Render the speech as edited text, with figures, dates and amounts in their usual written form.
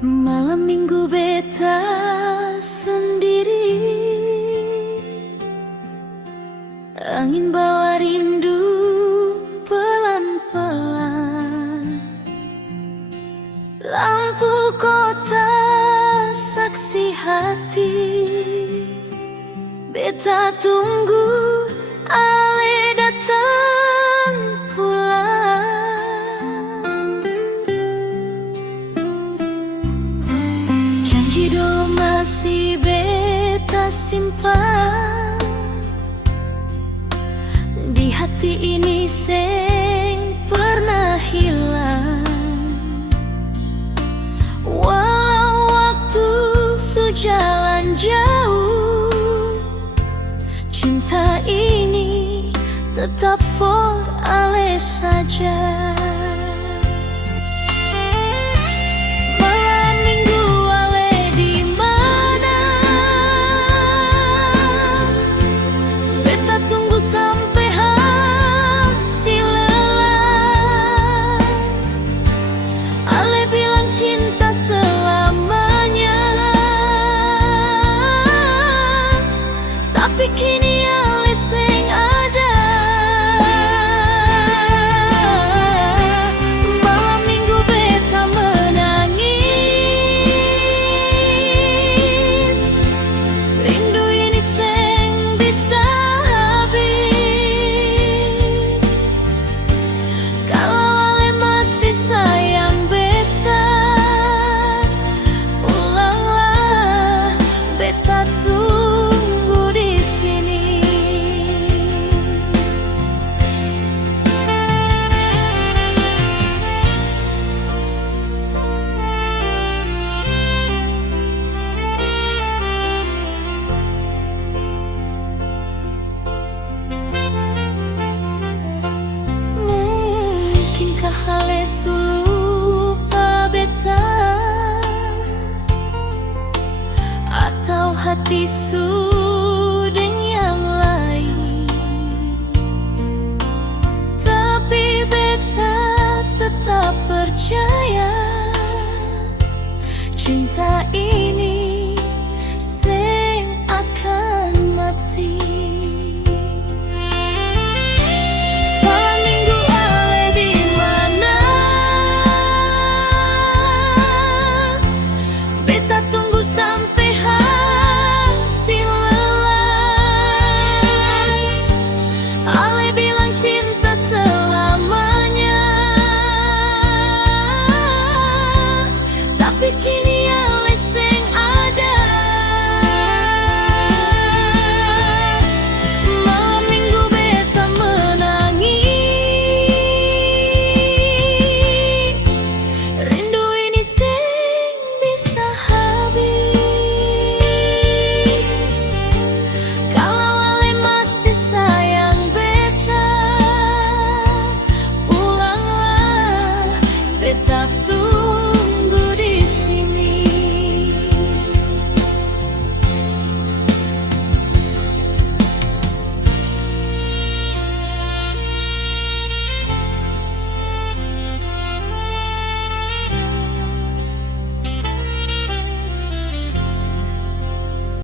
Malam minggu beta sendiri, angin bawa rindu pelan-pelan. Lampu kota saksi hati, beta tunggu Ale datang pulang. Janji dulu masih beta simpan di hati ini, seng pernah hilang. Walau waktu sejalan jauh, cinta ini tetap for Ale saja. Malam minggu Ale di mana? Beta tunggu sampai hati lelah. Ale bilang cinta selamanya, tapi kini Ale seng ada. Malam minggu beta menangis, rindu ini seng bisa habis. Kalau Ale masih sayang beta, ulanglah beta tunggu di sini. Mungkinkah Ale su lupa beta, atau hati sudeng yang lain? Tapi beta tetap percaya cinta ini